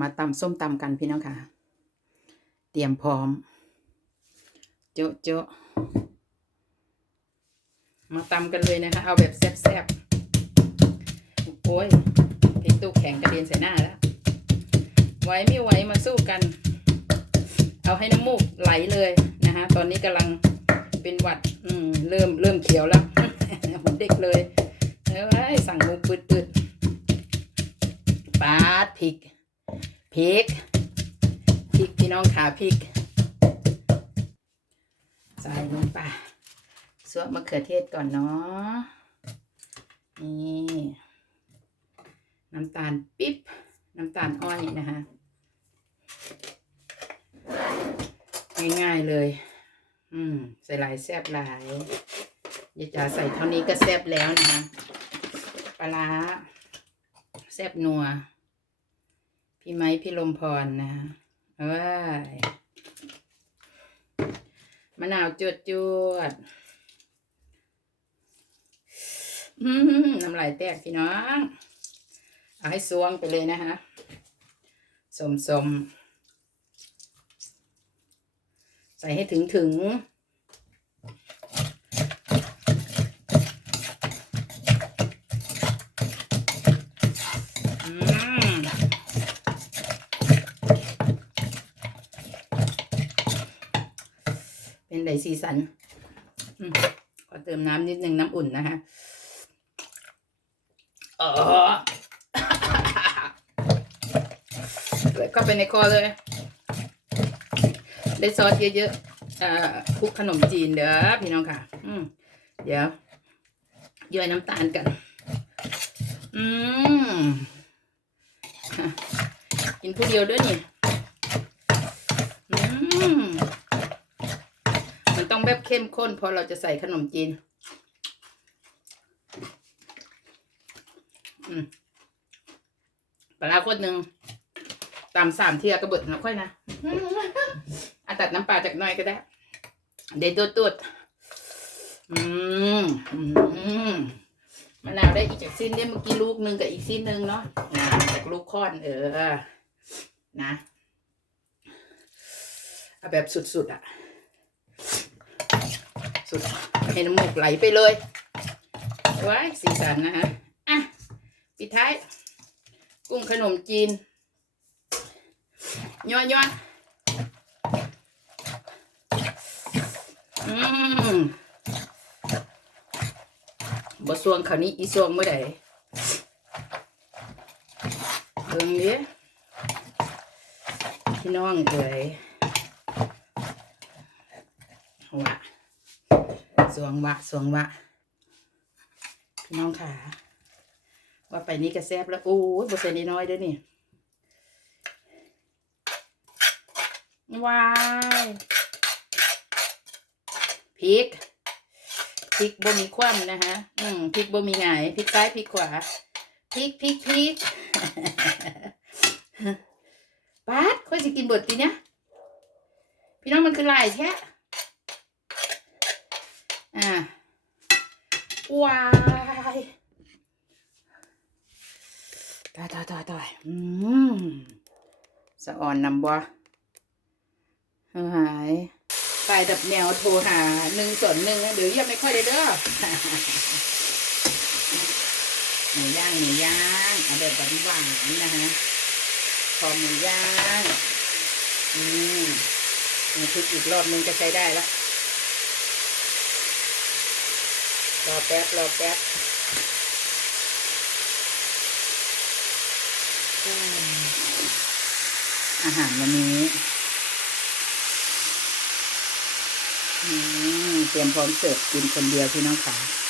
มาตำส้มตำกันพี่น้องค่ะ เตรียมพร้อมโจะโจะมาตำกันเลยนะคะ เอาแบบแซ่บๆโอ้ยพริกตู้แข็งกระเด็นใส่หน้าแล้ว ไหวไม่ไหวมาสู้กัน เอาให้น้ำมูกไหลเลยนะคะ ตอนนี้กำลังเป็นหวัด อืม เริ่มเริ่มเขียวแล้วเหมือนเด็กเลยเอ้ยสั่งหมูปืดปืดๆปาดพริก พริกพริกพี่น้องขาพริก ใส่ลงไปซวนมะเขือเทศก่อนเนาะนี่น้ำตาลปิ๊บ น้ำตาลอ้อยนะคะง่ายๆเลย อืม ใส่หลายแซบหลายยายจ๋าใส่เท่านี้ก็แซบแล้วนะคะปลาร้าแซบนัว พี่ไม้พี่ลมพรนะคะเอ้ยมะนาวจวดจวดๆน้ำลายแตกพี่น้อง เอาให้ซวงไปเลยนะคะสมสมใส่ให้ถึงถึง อืม เป็นไดสีสันอขอเติมน้ำนิดนึงน้ำอุ่นนะคะเออเลยก็ไปในคอเลย ได้ซอสเยอะๆอ่าคลุกขนมจีนเด้อพี่น้องค่ะ อืมเดี๋ยวย่อยน้ำตาลกัน อืมกินผู้เดียวด้วยนี่ อืม แบบเข้มข้นพอเราจะใส่ขนมจีน อืมปลาร้าขวดหนึ่งตามสามเทียกระเบิดนะค่อยนะอาตัดน้ำปลาจากหน้อยก็ได้ เด็ดตัวตัวอืมอืมมะนาวได้อีกจากสิ้นเนี่ยเมื่อกี้ลูกหนึ่งกับอีกสิ้นหนึ่งเนาะอ่าจากลูกค้อนเออ นะ เอาแบบสุดๆอะ สุดให้น้ำมูกไหลไปเลยไว้สีสันนะฮะอะปิดท้าย กุ้งขนมจีนย้อนย้อนอืมบ่สวงคราวนี้อีสวงเมื่อใดเบิ่งเด้พี่น้องเอ๋ยวะ สวงวะสวงวะพี่น้องค่ะว่าไปนี้ก็แซ่บแล้วโอ้ยบ่ใส่น้อยๆด้อนี่ว้ายพริกพริกบ่มีคว่ำนะคะอืมพริกบ่มีหงายพริกซ้ายพริกขวาพริกพริกพริกป๊าดค่อยสิกินบดตีเนี้ยพี่น้องมันคือลายแท้ อ่าว้ายตายตายตายตายอืมสะอ่อนนำบ่หายปลายดับแนวโทรหาหนึ่งส่วนหนึ่งเดี๋ยวยังไม่ค่อยได้เด้อหมูย่างหมูย่างเอาแบบหวานหวานๆนะฮะพอหมูย่างอืมมาคลิกอีกรอบนึงจะใช้ได้แล้ว รอแป๊บรอแป๊บอาหารวันนี้เตรียมพร้อมเสิร์ฟกินคนเดียวพี่น้องค่ะ